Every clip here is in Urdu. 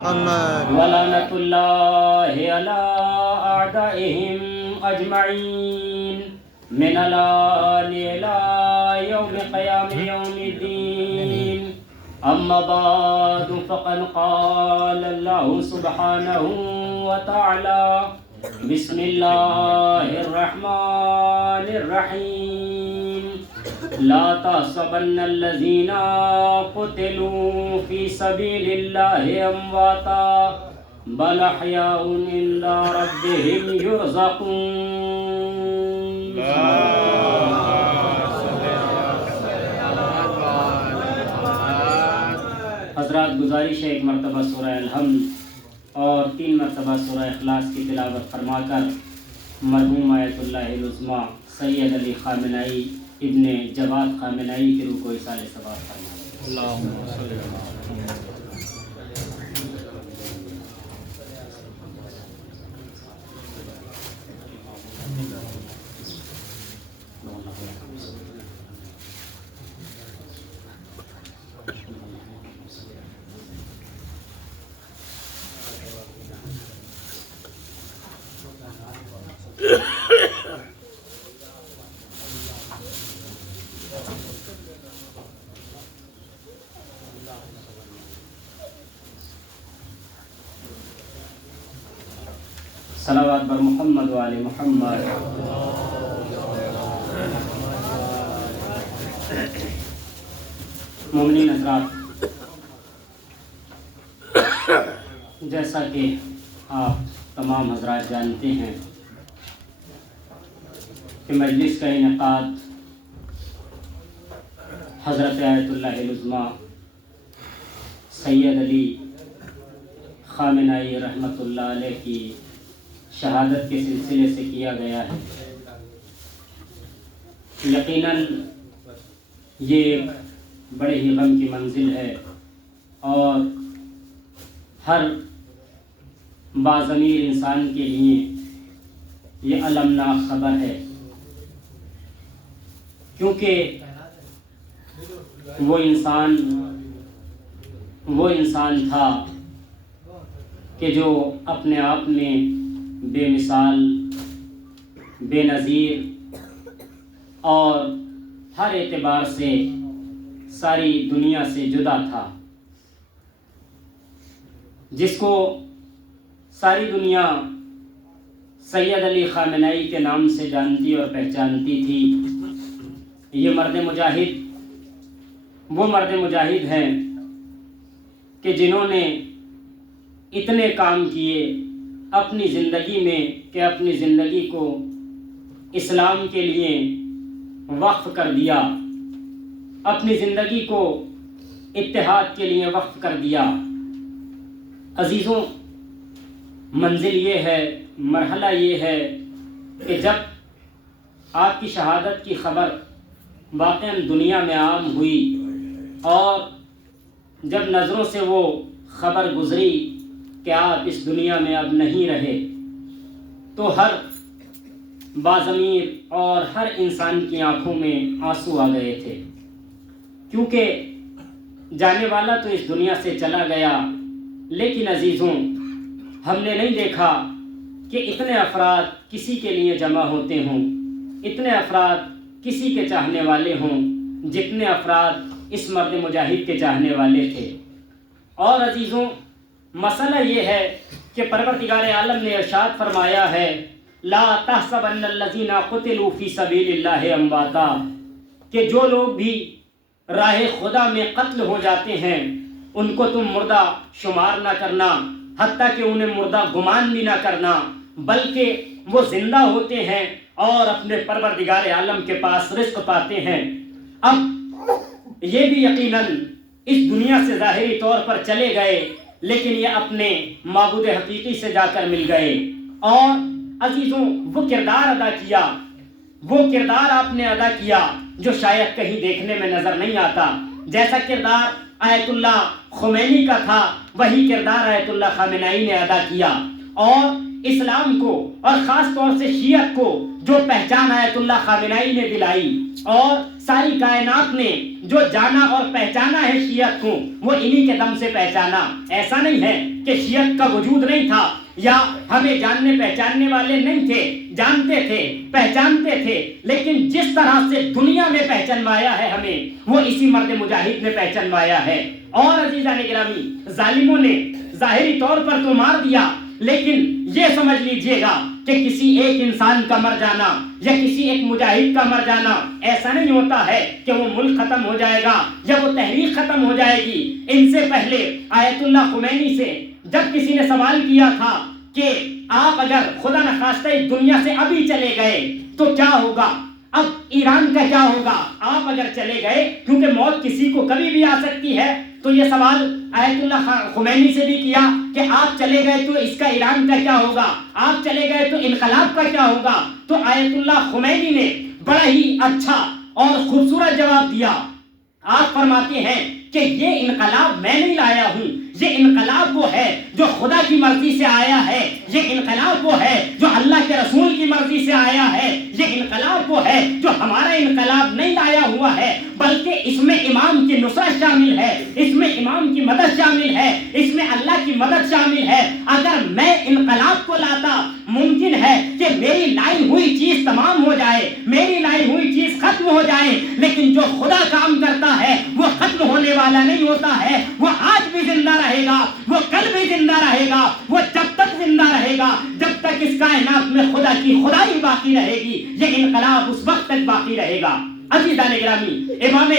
ولعنة الله على أعدائهم أجمعين من الآن إلى يوم قيام يوم الدين. أما بعد فقد قال الله سبحانه وتعالى بسم الله الرحمن الرحيم. لا تحسبن الذين قتلوا في سبيل الله أمواتا بل أحياء عند ربهم يرزقون. حضرات گزارش ہے ایک مرتبہ سورہ الحمد اور 3 مرتبہ سورہ اخلاص کی تلاوت فرما کر مرحوم آیت اللہ العظمیٰ سید علی خامنائی ابن جواد خامنائی کی روح کو ایصال ثواب فرمائیں. اللہم صلی اللہ علیہ وسلم. صلوات بر محمد و آل محمد. مومنین حضرات، جیسا کہ آپ تمام حضرات جانتے ہیں کہ مجلس کا انعقاد حضرت آیت اللہ العظمیٰ سید علی خامنائی رحمۃ اللہ علیہ کی شہادت کے سلسلے سے کیا گیا ہے. یقیناً یہ ایک بڑے ہی غم کی منزل ہے اور ہر باضمیر انسان کے لیے یہ المناک خبر ہے، کیونکہ وہ انسان تھا کہ جو اپنے آپ میں بے مثال، بے نظیر اور ہر اعتبار سے ساری دنیا سے جدا تھا، جس کو ساری دنیا سید علی خامنائی کے نام سے جانتی اور پہچانتی تھی. یہ مرد مجاہد وہ مرد مجاہد ہیں کہ جنہوں نے اتنے کام کیے اپنی زندگی میں کہ اپنی زندگی کو اسلام کے لیے وقف کر دیا، اپنی زندگی کو اتحاد کے لیے وقف کر دیا. عزیزوں، منزل یہ ہے، مرحلہ یہ ہے کہ جب آپ کی شہادت کی خبر واقعاً دنیا میں عام ہوئی اور جب نظروں سے وہ خبر گزری کہ آپ اس دنیا میں اب نہیں رہے، تو ہر باضمیر اور ہر انسان کی آنکھوں میں آنسو آ گئے تھے، کیونکہ جانے والا تو اس دنیا سے چلا گیا، لیکن عزیزوں ہم نے نہیں دیکھا کہ اتنے افراد کسی کے لیے جمع ہوتے ہوں، اتنے افراد کسی کے چاہنے والے ہوں جتنے افراد اس مرد مجاہد کے چاہنے والے تھے. اور عزیزوں، مسئلہ یہ ہے کہ پروردگار عالم نے ارشاد فرمایا ہے لا تحسبن الذین قتلوا فی سبیل اللہ امواتا، کہ جو لوگ بھی راہ خدا میں قتل ہو جاتے ہیں ان کو تم مردہ شمار نہ کرنا، حتیٰ کہ انہیں مردہ گمان بھی نہ کرنا، بلکہ وہ زندہ ہوتے ہیں اور اپنے پروردگار عالم کے پاس رزق پاتے ہیں. اب یہ بھی یقیناً اس دنیا سے ظاہری طور پر چلے گئے، لیکن یہ اپنے معبود حقیقی سے جا کر مل گئے. اور عزیزوں، وہ کردار آپ نے ادا کیا جو شاید کہیں دیکھنے میں نظر نہیں آتا. جیسا کردار آیت اللہ خمینی کا تھا، وہی کردار آیت اللہ خامنائی نے ادا کیا. اور اسلام کو اور خاص طور سے شیعت کو جو پہچان آیت اللہ خامنائی نے دلائی اور ساری کائنات نے جو جانا اور پہچانا ہے شیعت کو، وہ انہی کے دم سے پہچانا۔ ایسا نہیں ہے کہ شیعت کا وجود نہیں تھا یا ہمیں جاننے پہچاننے والے نہیں تھے، جانتے تھے، پہچانتے تھے، لیکن جس طرح سے دنیا میں پہچانوایا ہے ہمیں، وہ اسی مرد مجاہد نے پہچانوایا ہے۔ اور عزیزان گرامی، ظالموں نے ظاہری طور پر تو مار دیا، لیکن یہ سمجھ لیجئے گا کہ کسی ایک انسان کا مر جانا یا کسی ایک مجاہد کا مر جانا ایسا نہیں ہوتا ہے کہ وہ ملک ختم ہو جائے گا یا وہ تحریک ختم ہو جائے گی۔ ان سے پہلے آیت اللہ خمینی سے جب کسی نے سوال کیا تھا کہ آپ اگر خدا نخواستہ اس دنیا سے ابھی چلے گئے تو کیا ہوگا، اب ایران کا کیا ہوگا آپ اگر چلے گئے، کیونکہ موت کسی کو کبھی بھی آ سکتی ہے، تو یہ سوال آیت اللہ خمینی سے بھی کیا کہ آپ چلے گئے تو اس کا ایران کا کیا ہوگا، آپ چلے گئے تو انقلاب کا کیا ہوگا۔ تو آیت اللہ خمینی نے بڑا ہی اچھا اور خوبصورت جواب دیا۔ آپ فرماتے ہیں کہ یہ انقلاب میں نہیں لایا ہوں، یہ انقلاب وہ ہے جو خدا کی مرضی سے آیا ہے، یہ انقلاب وہ ہے جو اللہ کے رسول کی مرضی سے آیا ہے، یہ انقلاب وہ ہے جو ہمارا انقلاب نہیں لایا ہوا ہے، بلکہ اس میں امام کی نصرت شامل ہے، اس میں امام کی مدد شامل ہے، اس میں اللہ کی مدد شامل ہے۔ اگر میں انقلاب کو لاتا، ممکن ہے کہ میری لائی ہوئی چیز تمام ہو جائے، میری لائی ہوئی چیز ختم ہو جائے، لیکن جو خدا کام کرتا ہے وہ ختم ہونے والا نہیں ہوتا ہے، وہ آج بھی زندہ رہے گا، وہ کل بھی زندہ رہے گا، وہ جب تک زندہ رہے گا جب تک اس کائنات میں خدا کی خدائی باقی رہے گی، یہ انقلاب اس وقت تک باقی رہے گا۔ عزیزان گرامی، امام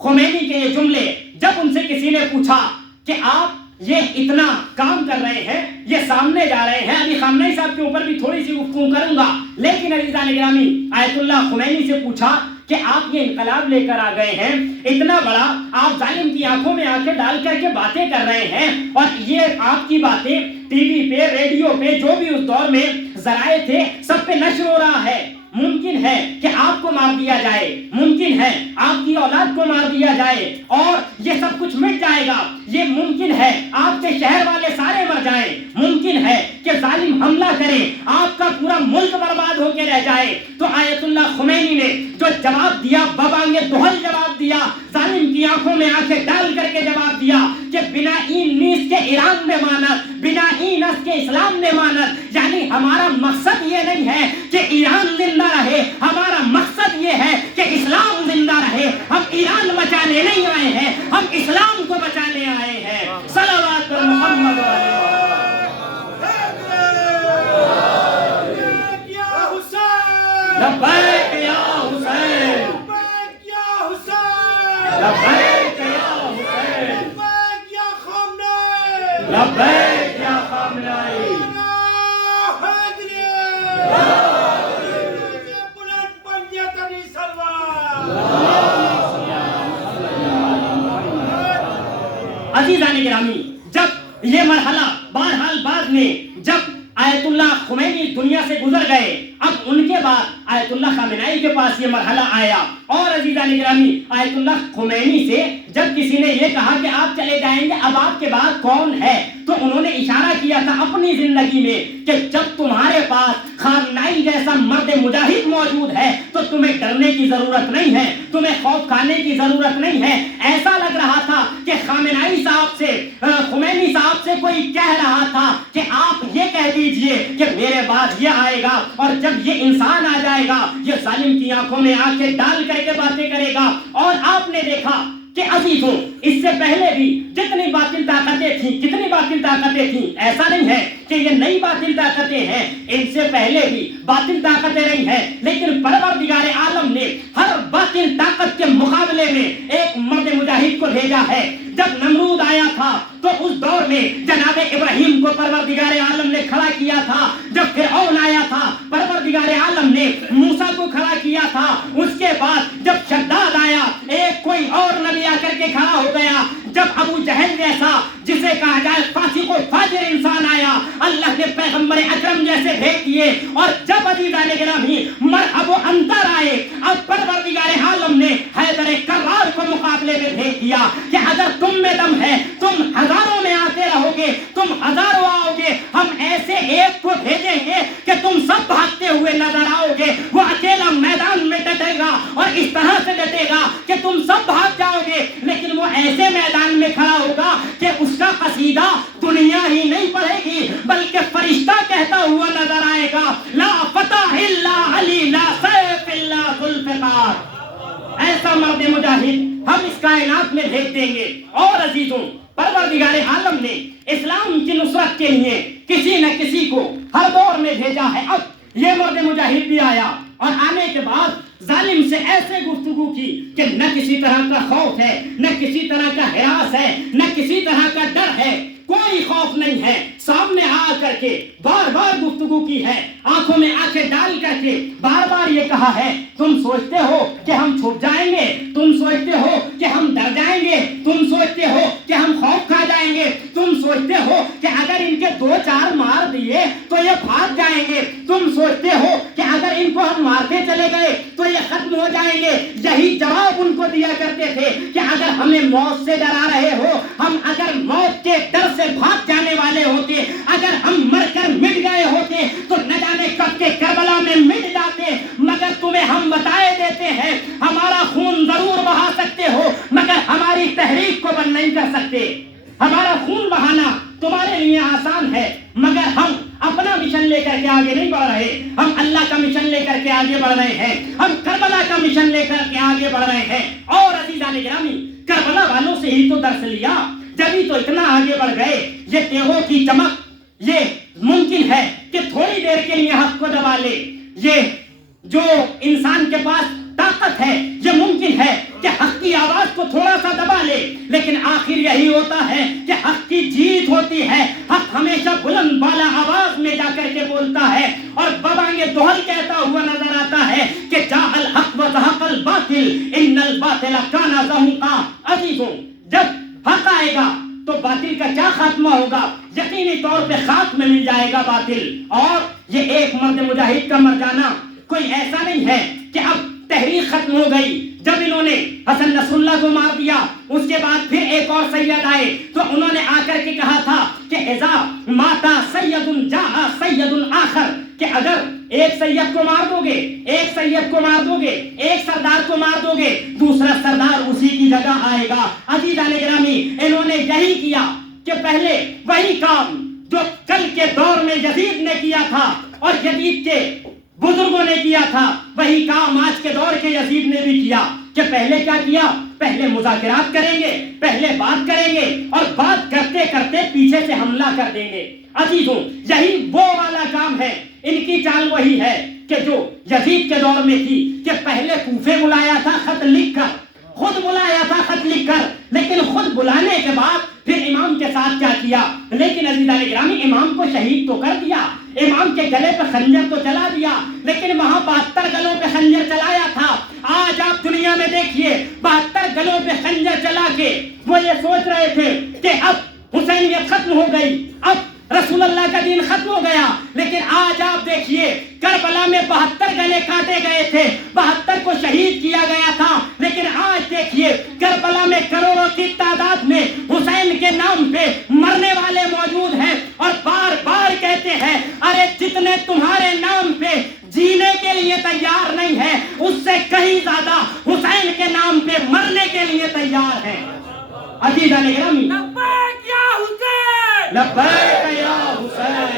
خمینی کے یہ جملے جب ان سے کسی نے پوچھا کہ آپ یہ اتنا کام کر رہے ہیں، یہ سامنے جا رہے ہیں، علی خامنہئی صاحب کے اوپر بھی تھوڑی سی گفتگو کروں گا، لیکن عزیزان گرامی آیت اللہ خمینی سے پوچھا کہ آپ یہ انقلاب لے کر آ گئے ہیں، اتنا بڑا، آپ ظالم کی آنکھوں میں آنکھیں ڈال کر کے باتیں کر رہے ہیں، اور یہ آپ کی باتیں ٹی وی پہ، ریڈیو پہ، جو بھی اس دور میں ذرائع تھے سب پہ نشر ہو رہا ہے، ممکن ہے کہ آپ کو مار دیا جائے، ممکن ہے آپ کی اولاد کو مار دیا جائے اور یہ سب کچھ مٹ جائے گا، یہ ممکن ہے آپ کے شہر والے سارے مر جائیں، ممکن ہے کہ ظالم حملہ کرے، آپ کا پورا ملک برباد ہو کے رہ جائے۔ تو آیت اللہ خمینی نے جو جواب دیا، ببانگ دہل جواب دیا، ظالم کی آنکھوں میں آنکھیں ڈال کر کے جواب دیا کہ بنا این نیس کے ایران نے مانت، بنا این اس کے اسلام نے مانت، یعنی ہمارا مقصد یہ نہیں ہے کہ ایران زندہ رہے، ہمارا مقصد یہ ہے کہ اسلام زندہ رہے، ہم ایران بچانے نہیں آئے ہیں، ہم اسلام کو بچانے آئے ہیں۔ صلوات محمد لبیک یا حسین، لبیک یا حسین، لبیک یا خامنہئی، لبیک یا خامنہئی، عزیزان گرامی، جب یہ مرحلہ بہرحال بعد میں جب آیت اللہ خمینی دنیا سے گزر گئے، اب ان کے بعد آیت اللہ خامنہئی کے پاس یہ مرحلہ آیا، اور عزیزان گرامی آیت اللہ خمینی سے جب کسی نے یہ کہا کہ آپ چلے جائیں گے، اب آپ کے بعد کون ہے، تو انہوں نے اشارہ کیا تھا اپنی زندگی میں کہ جب تمہارے پاس خامنہئی جیسا مرد مجاہد موجود ہے تو تمہیں ڈرنے کی ضرورت نہیں ہے، تمہیں خوف کھانے کی ضرورت نہیں ہے۔ ایسا لگ رہا تھا کہ خامنہئی صاحب سے، خمینی صاحب سے کوئی کہہ رہا تھا کہ آپ یہ کہہ دیجئے کہ میرے بعد یہ آئے گا، اور جب یہ انسان آ جائے گا یہ ظالم کی آنکھوں میں آنکھیں ڈال کر کے باتیں کرے گا۔ اور آپ نے دیکھا کہ عزیزوں، اس سے پہلے بھی جتنی باطل طاقتیں تھیں، کتنی باطل طاقتیں تھیں، ایسا نہیں ہے کہ یہ نئی باطل طاقتیں ہیں، ان سے پہلے بھی باطل طاقتیں رہی ہیں، لیکن پروردگار عالم نے ہر باطل طاقت کے مقابلے میں ایک مرد مجاہد کو بھیجا ہے۔ جب نمرود آیا تھا تو اس دور میں جناب ابراہیم کو پروردگار عالم نے کھڑا کیا تھا، جب فرعون آیا تھا پروردگار عالم نے موسیٰ کو کھڑا کیا تھا، اس کے بعد جب شداد آیا ایک کوئی اور نبی آ کر کے کھڑا ہو گیا، جب ابو جہل جیسا جسے کہا جائے فاسق و فاجر انسان آیا، اللہ نے پیغمبر اکرم جیسے بھیج دیے، اور جب عزیزان گرامی مرحب و انتر آئے، اب پروردگار عالم نے حیدر کرار کو مقابلے میں بھیج دیا کہ اگر تم میں دم ہے تم ہزاروں میں آتے رہو گے، تم ہزاروں آؤ گے، گے، ہم ایسے ایک کو بھیجیں گے کہ تم سب بھاگتے ہوئے نظر آؤ گے، وہ اکیلا میدان میں ڈٹے گا اور اس طرح سے ڈٹے گا کہ تم سب بھاگ جاؤ گے، لیکن وہ ایسے میدان میں کھڑا ہوگا کہ اس کا قصیدہ دنیا ہی نہیں پڑھے گی بلکہ فرشتہ کہتا ہوا نظر آئے گا، لا فتح الا علی لا سیف الا ذوالفقار۔ ایسا مرد مجاہد ہم اس کائنات میں بھیج دیں گے۔ اور عزیزوں، پروردگار عالم نے اسلام کی نصرت کے لیے کسی نہ کسی کو ہر دور میں بھیجا ہے۔ اب یہ مرد مجاہد بھی آیا اور آنے کے بعد ظالم سے ایسے گفتگو کی کہ نہ کسی طرح کا خوف ہے، نہ کسی طرح کا ہراس ہے، نہ کسی طرح کا ڈر ہے، کوئی خوف نہیں ہے۔ سامنے آ کر کے بار بار گفتگو کی ہے، آنکھوں میں آنکھیں ڈال کر کے بار بار یہ کہا ہے، تم سوچتے ہو کہ ہم چھپ جائیں گے، تم سوچتے ہو کہ ہم ڈر جائیں گے، تم سوچتے ہو کہ ہم خوف کھا جائیں گے، تم سوچتے ہو کہ اگر ان کے 2-4 مار دیے تو یہ بھاگ جائیں گے، تم سوچتے ہو کہ اگر ان کو ہم مارتے چلے گئے تو یہ ختم ہو جائیں گے۔ یہی جواب ان کو دیا کرتے تھے کہ اگر ہمیں موت سے ڈرا رہے ہو، ہم اگر موت کے ڈر سے بھاگ جانے والے ہوتے، اگر ہم مر کر مٹ گئے ہوتے تو نہ جانے کب کے کربلا میں مٹ جاتے، مگر تمہیں ہم بتائے دیتے ہیں ہمارا خون ضرور بہا سکتے ہو مگر ہماری تحریک کو بند نہیں کر سکتے۔ ہمارا خون بہانا تمہارے لیے آسان ہے مگر ہم اپنا مشن لے کر کے آگے نہیں بڑھ رہے، ہم اللہ کا مشن لے کر کے آگے بڑھ رہے ہیں، ہم کربلا کا مشن لے کر کے آگے بڑھ رہے ہیں۔ اور عزیزان گرامی، کربلا والوں سے ہی تو درس لیا، جبھی تو اتنا آگے بڑھ گئے۔ یہ تیغوں کی چمک، یہ ممکن ہے کہ تھوڑی دیر کے لیے حق کو دبا لے، یہ جو انسان کے پاس طاقت ہے یہ ممکن ہے کہ حق کی آواز کو تھوڑا سا دبا لے، لیکن آخر یہی ہوتا ہے کہ حق کی جیت ہوتی ہے۔ حق ہمیشہ بلند بالا آواز میں جا کر کے بولتا ہے اور بابانگ دوہل کہتا ہوا نظر آتا ہے کہ جاء الحق وزهق الباطل ان الباطل کان زهوقا۔ عزیزوں، جب حق آئے گا تو باطل کا کیا خاتمہ ہوگا؟ یقینی طور پہ خاتمہ مل جائے گا باطل۔ اور یہ ایک مرد مجاہد کا مر جانا کوئی ایسا نہیں ہے کہ اب تحریک ختم ہو گئی۔ جب انہوں نے حسن نصر اللہ کو مار دیا، اس کے بعد پھر ایک اور سید آئے تو انہوں نے آ کر کے کہا تھا کہ اذا ماتا سید جاء سید آخر، کہ اگر ایک سید کو مار دو گے، ایک سید کو مار دو گے، ایک سردار کو مار دو گے، دوسرا سردار اسی کی جگہ آئے گا۔ عزیزان گرامی، انہوں نے یہی کیا کہ پہلے وہی کام جو کل کے دور میں یزید نے کیا تھا اور یزید کے بزرگوں نے کیا تھا، وہی کام آج کے دور کے یزید نے بھی کیا۔ کہ پہلے کیا کیا؟ پہلے مذاکرات کریں گے، پہلے بات کریں گے اور بات کرتے کرتے پیچھے سے حملہ کر دیں گے۔ عزیزوں، یہی وہ والا کام ہے، ان کی چال وہی ہے کہ جو یزید کے دور میں تھی کہ پہلے کوفے بلایا تھا خط لکھ کر، خود بلایا تھا خط لکھ کر، لیکن خود بلانے کے بعد پھر امام کے ساتھ کیا کیا؟ لیکن عزیزان گرامی، امام کو شہید تو کر دیا، امام کے گلے پہ خنجر تو چلا دیا، لیکن وہاں 72 گلوں پہ خنجر چلایا تھا۔ آج آپ دنیا میں دیکھیے، 72 گلوں پہ خنجر چلا کے وہ یہ سوچ رہے تھے کہ اب حسینیت ختم ہو گئی، اب رسول اللہ کا دین ختم ہو گیا، لیکن آج آپ دیکھیے کربلا میں 72 گلے کاٹے گئے تھے، 72 کو شہید کیا گیا تھا، لیکن آج دیکھیے کربلا میں کروڑوں کی تعداد میں حسین کے نام پہ مرنے والے موجود ہیں اور بار بار کہتے ہیں ارے جتنے تمہارے نام پہ جینے کے لیے تیار نہیں ہے اس سے کہیں زیادہ حسین کے نام پہ مرنے کے لیے تیار ہیں۔ عزیزان گرامی، لبیک یا حسین، لبیک یا حسین،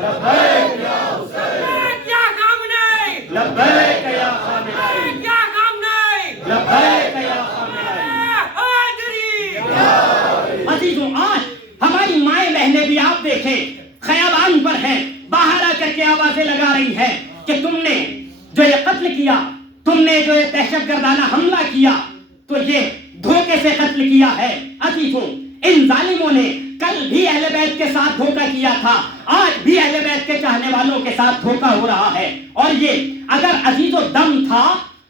لبیک یا حسین، لبیک یا حسین، لبیک یا خامنئی، لبیک یا خامنئی، لبیک یا خامنئی، لبیک یا خامنئی۔ حیدری۔ عزیزوں، آج ہماری مائیں بہنیں بھی آپ دیکھیں خیابان پر ہیں، باہر آ کر کے آوازیں لگا رہی ہیں کہ تم نے جو یہ قتل کیا، تم نے جو یہ دہشت گردانہ حملہ کیا تو یہ دھوکے سے قتل کیا ہے۔ عزیزوں، ان ظالموں نے کل بھی اہل بیت کے ساتھ دھوکہ کیا تھا، آج بھی اہل بیت کے چاہنے والوں کے ساتھ دھوکہ ہو رہا ہے۔ اور یہ اگر عزیز و دم تھا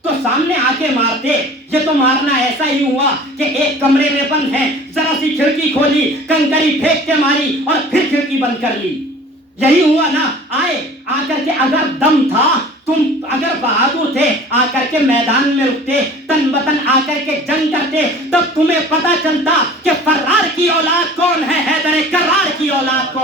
تو سامنے آ کے مارتے، یہ تو مارنا ایسا ہی ہوا کہ ایک کمرے میں بند ہے، ذرا سی کھڑکی کھولی، کنکری پھینک کے ماری اور پھر کھڑکی بند کر لی۔ یہی ہوا نا، آئے آ کر کے اگر دم تھا، تم اگر بہادر تھے، آ کر کے میدان میں رکتے، تن بتن آ کر کے جنگ کرتے، تب تمہیں پتا چلتا کہ فرار کی اولاد کون ہے، حیدر کرار کی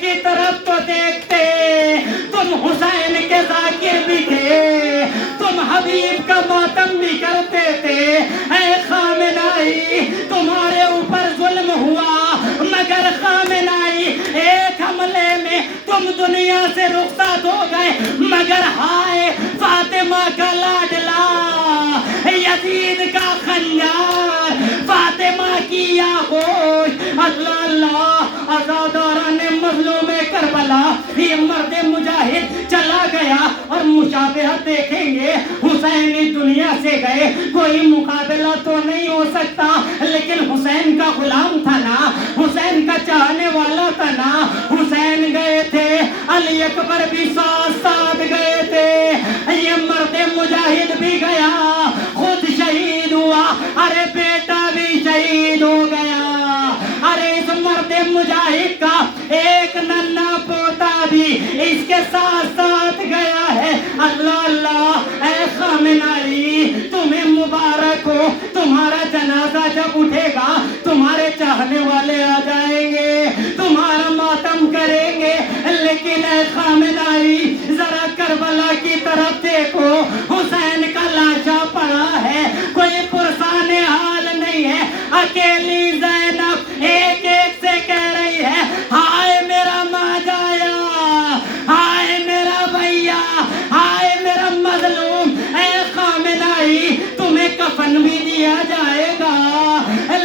کی طرف تو دیکھتے، تم حسین کے ذاکر بھی تھے، تم حبیب کا ماتم بھی کرتے تھے۔ اے خامنائی تمہارے اوپر ظلم ہوا، مگر خامنائی ایک حملے میں تم دنیا سے رخصت ہو گئے، مگر ہائے فاطمہ کا لاڈلا، یزید کا خنجر، فاطمہ کی آغوش، اللہ اللہ عزاداران مظلوم کربلا، یہ مرد مجاہد چلا گیا اور مشابہت دیکھیں گے، حسین دنیا سے گئے، کوئی مقابلہ تو نہیں ہو سکتا، لیکن حسین کا غلام تھا نا، حسین کا چاہنے والا تھا نا، حسین گئے تھے، علی اکبر بھی ساتھ ساتھ گئے تھے، یہ مرد مجاہد بھی گیا، خود شہید ہوا، ارے بیٹا بھی شہید ہو گیا، ارے اس مرد مجاہد کا ایک ننا پوتا بھی اس کے ساتھ ساتھ گیا ہے۔ اللہ اللہ اے خامنائی تمہیں مبارک ہو، تمہارا جنازہ جب اٹھے گا تمہارے چاہنے والے آ جائیں گے، تمہارا ماتم کریں گے، لیکن اے خامنائی ذرا کربلا کی طرف دیکھو، حسین کا لاشا پڑا ہے، کوئی پرسان حال نہیں ہے، اکیلی زینب ایک ایک سے کہہ رہی ہے ہائے میرا ماں جایا، ہائے میرا بھیا، ہائے میرا مظلوم۔ اے خامنائی تمہیں کفن بھی دیا جائے گا،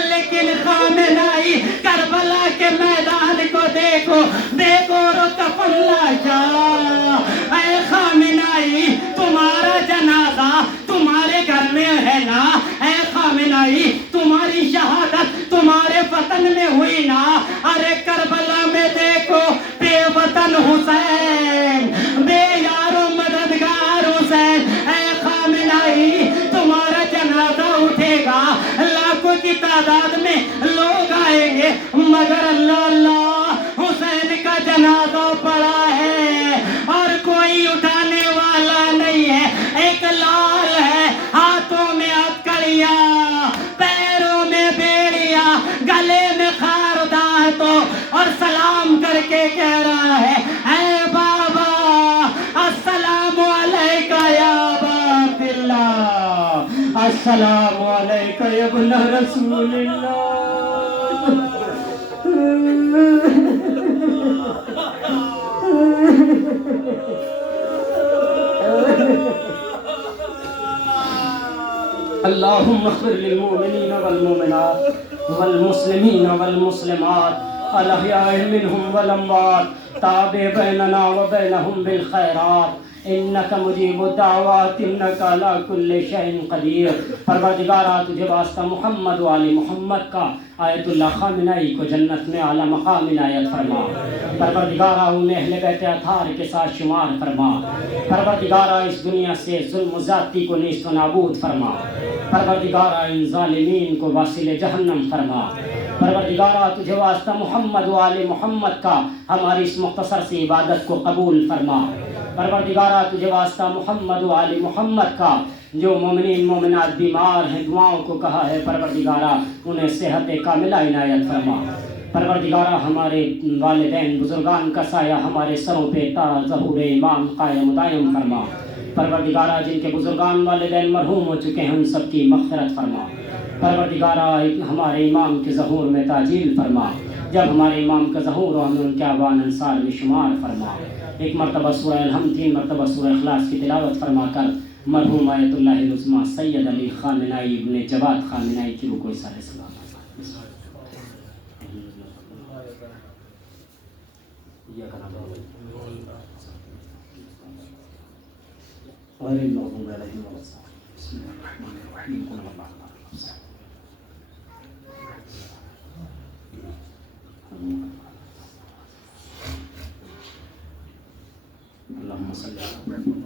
لیکن خامنائی کربلا کے میدان کو دیکھو، دیکھو رو کفن لاشا۔ اے خامنائی تمہارا جنازہ تمہارے گھر میں ہے نا، اے خامنائی تمہاری شہادت تمہارے وطن میں ہوئی نا، ارے کربلا میں دیکھو بے وطن حسین، بے یار و مددگار حسین۔ اے خامنائی تمہارا جنازہ اٹھے گا، لاکھوں کی تعداد میں لوگ آئیں گے، مگر اللہ اللہ حسین کا جنازہ پڑا ہے اور کوئی اٹھانے والا نہیں ہے، ایک لال ہے، ہاتھوں میں ہتھکڑیاں، پیروں میں بیڑیاں، گلے میں خاردات اور سلام کر کے کہہ رہا ہے اے بابا السلام علیکہ یا ابا عبداللہ، السلام علیکہ یا ابن رسول اللہ۔ اللہم اغفر للمؤمنین والمؤمنات والمسلمین والمسلمات الاحیاء منہم والاموات، تابع بیننا وبینہم بالخیرات، انک مجیب الدعوات انک علی کل شیء قدیر۔ پروردگارا تجھے واسطہ محمد و آل محمد کا آیت اللہ خامنائی کو جنت میں اعلیٰ مقام عنایت فرما، پروردگارا انہیں اہل بیت اطہار کے ساتھ شمار فرما، پروردگارا اس دنیا سے ظلم و زیادتی کو نیست و نابود فرما، پروردگارا ان ظالمین کو واصل جہنم فرما، پروردگارا تجھے واسطہ محمد و آل محمد کا ہماری اس مختصر سی عبادت کو قبول فرما، پروردگارا تجھے واسطہ محمد و آل محمد کا جو مومنین مومنات بیمار ہیں دعاؤں کو کہا ہے، پروردگارا انہیں صحت کاملہ عنایت فرما، پروردگارا ہمارے والدین بزرگان کا سایہ ہمارے سروں پہ تا ظہور امام قائم دائم فرما، پروردگارا جن کے بزرگان والدین مرحوم ہو چکے ہیں ان سب کی مغفرت فرما، پروردگارا ہمارے امام کے ظہور میں تاجیل فرما، جب ہمارے امام کا ظہور ہو ہمیں ان کے اعوان انصار میں شمار فرما، ایک مرتبہ سورہ الحمد 3 مرتبہ سورہ اخلاص کی تلاوت فرما کر مرحوم آیت اللہ العظمیٰ سید علی خامنائی ابن جواد خامنائی کی روح کو اظہار سلام۔ غیر المغضوب علیہم ولا الضالین، بسم اللہ الرحمن الرحیم، قل هو اللہ احد، اللہم صلی علی محمد